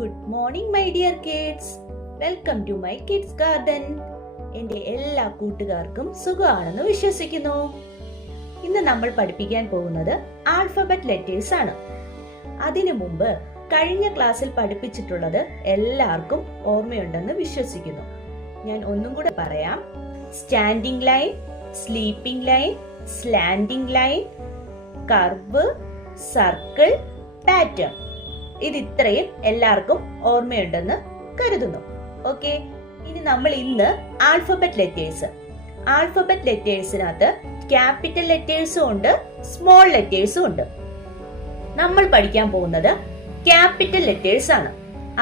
Good morning my dear kids. Welcome to my kids garden. എൻ്റെ എല്ലാ കൂട്ടുകാർക്കും സുഖമാണെന്ന് വിശ്വസിക്കുന്നു. ഇന്ന് നമ്മൾ പഠിപ്പിക്കാൻ പോകുന്നത് ആൽഫബറ്റ് ലെറ്റേഴ്സ് ആണ്. അതിനു മുമ്പ് കഴിഞ്ഞ ക്ലാസ്സിൽ പഠിപ്പിച്ചിട്ടുള്ളത് എല്ലാവർക്കും ഓർമ്മയുണ്ടെന്ന് വിശ്വസിക്കുന്നു. ഞാൻ ഒന്നും കൂടെ പറയാം. Standing line, sleeping line, slanting line, curve, circle, pattern. ഇത് ഇത്രയും എല്ലാവർക്കും ഓർമ്മയുണ്ടെന്ന് കരുതുന്നു. ഓക്കെ, ഇനി നമ്മൾ ഇന്ന് ആൽഫബറ്റ് ലെറ്റേഴ്സിനകത്ത് ക്യാപിറ്റൽ ലെറ്റേഴ്സും ഉണ്ട്, സ്മോൾ ലെറ്റേഴ്സും ഉണ്ട്. നമ്മൾ പഠിക്കാൻ പോകുന്നത് ക്യാപിറ്റൽ ലെറ്റേഴ്സ് ആണ്.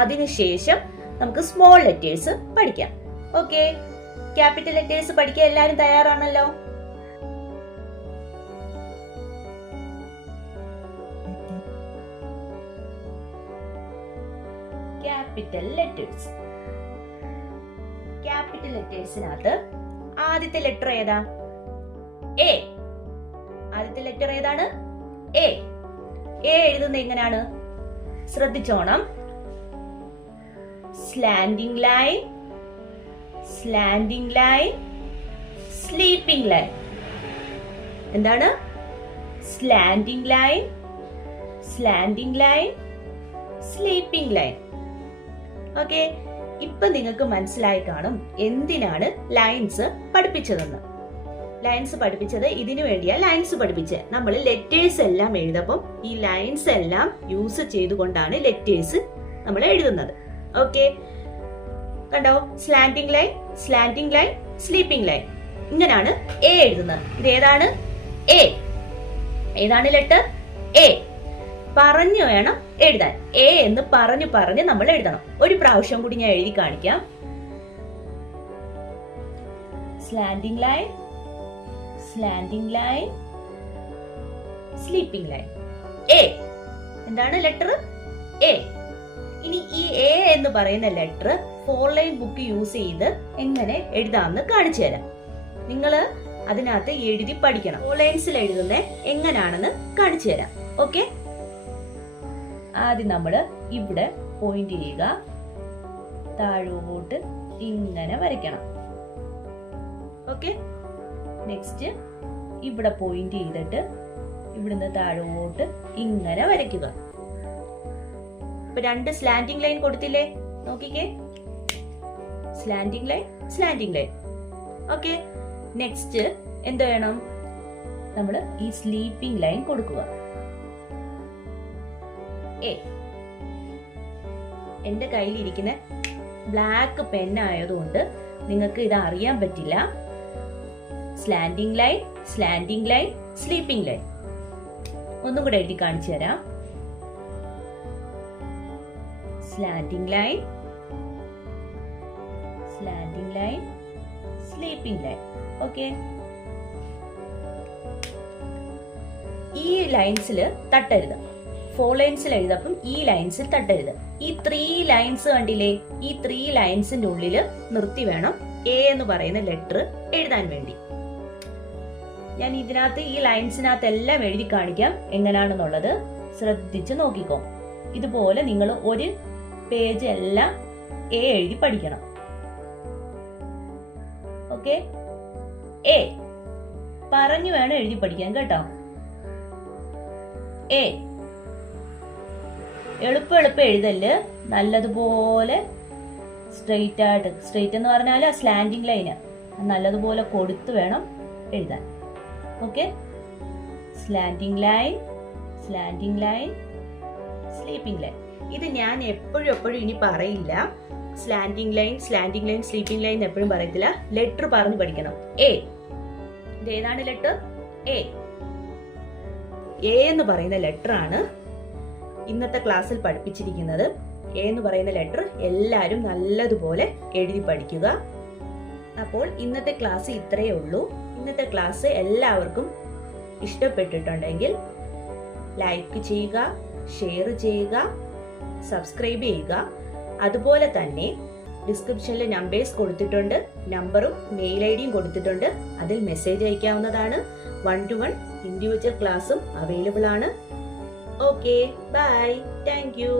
അതിനുശേഷം നമുക്ക് സ്മോൾ ലെറ്റേഴ്സ് പഠിക്കാം. ഓക്കെ, ക്യാപിറ്റൽ ലെറ്റേഴ്സ് പഠിക്കാൻ എല്ലാവരും തയ്യാറാണല്ലോ? ക്യാപിറ്റൽ ലെറ്റേഴ്സിനകത്ത് ആദ്യത്തെ ലെറ്റർ ഏതാ? എ. ആദ്യത്തെ ലെറ്റർ ഏതാണ്? എ. എ എഴുതുന്നത് എങ്ങനെയാണ്? ശ്രദ്ധിച്ചോണം. Slanting line, slanting line, sleeping line. എന്താണ്? Slanting line, slanting line, sleeping line. Okay, ഇപ്പൊ നിങ്ങൾക്ക് മനസ്സിലായി കാണും എന്തിനാണ് ലൈൻസ് പഠിപ്പിച്ചതെന്ന്. ലൈൻസ് പഠിപ്പിച്ചത് ഇതിനു വേണ്ടിയാ. ലൈൻസ് പഠിപ്പിച്ചത് നമ്മൾ ലെറ്റേഴ്സ് എല്ലാം എഴുതപ്പം ഈ ലൈൻസ് എല്ലാം യൂസ് ചെയ്തുകൊണ്ടാണ് ലെറ്റേഴ്സ് നമ്മൾ എഴുതുന്നത്. ഓക്കെ, കണ്ടോ? Slanting line, slanting line, sleeping line. ഇങ്ങനാണ് എ എഴുതുന്നത്. ഇത് ഏതാണ്? എ. ഏതാണ് ലെറ്റർ? എ. പറഞ്ഞു വേണം എഴുതാൻ. എ എന്ന് പറഞ്ഞ് നമ്മൾ എഴുതണം. ഒരു പ്രാവശ്യം കൂടി ഞാൻ എഴുതി കാണിക്കാം. Slanting line, slanting line, sleeping line. A. എന്താണ് ലെറ്റർ? എ. ഇനി ഈ എ എന്ന് പറയുന്ന ലെറ്റർ 4 ലൈൻ ബുക്ക് യൂസ് ചെയ്ത് എങ്ങനെ എഴുതാമെന്ന് കാണിച്ചു തരാം. നിങ്ങള് അതിനകത്ത് എഴുതി പഠിക്കണം. 4 ലൈൻസിൽ എഴുതുന്നത് എങ്ങനെയാണെന്ന് കാണിച്ചു തരാം. ഓക്കെ, ആദ്യം നമ്മൾ ഇവിടെ പോയിന്റ് ചെയ്യുക. താഴോട്ട് ഇങ്ങനെ വരയ്ക്കണം. ഓക്കെ, നെക്സ്റ്റ് ഇവിടെ പോയിന്റ് ചെയ്തിട്ട് ഇവിടുന്ന് താഴോട്ട് ഇങ്ങനെ വരയ്ക്കുക. ഇപ്പൊ 2 സ്ലാൻഡിംഗ് ലൈൻ കൊടുത്തില്ലേ? നോക്കിക്കേ, slanting line, slanting line. Okay, next എന്ത് വേണം? നമ്മൾ ഈ സ്ലീപ്പിംഗ് ലൈൻ കൊടുക്കുക. എ. എന്റെ കയ്യിലിരിക്കുന്ന ബ്ലാക്ക് പെൻ ആയതുകൊണ്ട് നിങ്ങൾക്ക് ഇത് അറിയാൻ പറ്റില്ല. Slanting line, slanting line, sleeping line. ഒന്നും കൂടെ എഴുതി കാണിച്ചു തരാം. Slanting line, slanting line, sleeping line. Okay, ഈ ലൈൻസിൽ തട്ടരുത്. 4 ലൈൻസിൽ എഴുതപ്പം ഈ ലൈൻസിൽ തട്ടരുത്. ഈ 3 ലൈൻസ് കണ്ടില്ലേ? ഈ 3 ലൈൻസിന്റെ ഉള്ളിൽ നിർത്തി വേണം എ എന്ന് പറയുന്ന ലെറ്റർ എഴുതാൻ വേണ്ടി. ഞാൻ ഇതിനകത്ത് ഈ ലൈൻസിനകത്ത് എല്ലാം എഴുതി കാണിക്കാം എങ്ങനെയാണെന്നുള്ളത്. ശ്രദ്ധിച്ച് നോക്കിക്കോ. ഇതുപോലെ നിങ്ങൾ ഒരു പേജ് എല്ലാം എ എഴുതി പഠിക്കണം. ഓക്കെ, എ പറഞ്ഞു വേണം എഴുതി പഠിക്കാൻ കേട്ടോ. എ. എളുപ്പം എഴുതല്. നല്ലതുപോലെ സ്ട്രെയിറ്റ് ആയിട്ട്, സ്ട്രെയിറ്റ് എന്ന് പറഞ്ഞാൽ സ്ലാൻഡിംഗ് ലൈന് നല്ലതുപോലെ കൊടുത്തു വേണം എഴുതാൻ. Okay, slanting line, slanting line, sleeping line. ഇത് ഞാൻ എപ്പോഴും ഇനി പറയില്ല. Slanting line, slanting line, sleeping line എപ്പോഴും പറയത്തില്ല. ലെറ്റർ പറഞ്ഞു പഠിക്കണം. എ. ഇത് ഏതാണ് ലെറ്റർ? എ. എ എന്ന് പറയുന്ന ലെറ്റർ ആണ് ഇന്നത്തെ ക്ലാസ്സിൽ പഠിപ്പിച്ചിരിക്കുന്നത്. എ എന്ന് പറയുന്ന ലെറ്റർ എല്ലാവരും നല്ലതുപോലെ എഴുതി പഠിക്കുക. അപ്പോൾ ഇന്നത്തെ ക്ലാസ് ഇത്രയേ ഉള്ളൂ. ഇന്നത്തെ ക്ലാസ് എല്ലാവർക്കും ഇഷ്ടപ്പെട്ടിട്ടുണ്ടെങ്കിൽ ലൈക്ക് ചെയ്യുക, ഷെയർ ചെയ്യുക, സബ്സ്ക്രൈബ് ചെയ്യുക. അതുപോലെ തന്നെ ഡിസ്ക്രിപ്ഷനിൽ നമ്പേഴ്സ് കൊടുത്തിട്ടുണ്ട്. നമ്പറും മെയിൽ ഐഡിയും കൊടുത്തിട്ടുണ്ട്. അതിൽ മെസ്സേജ് അയക്കാവുന്നതാണ്. 1-to-1 ഇൻഡിവിജ്വൽ ക്ലാസ്സും അവൈലബിൾ ആണ്. Okay, bye. Thank you.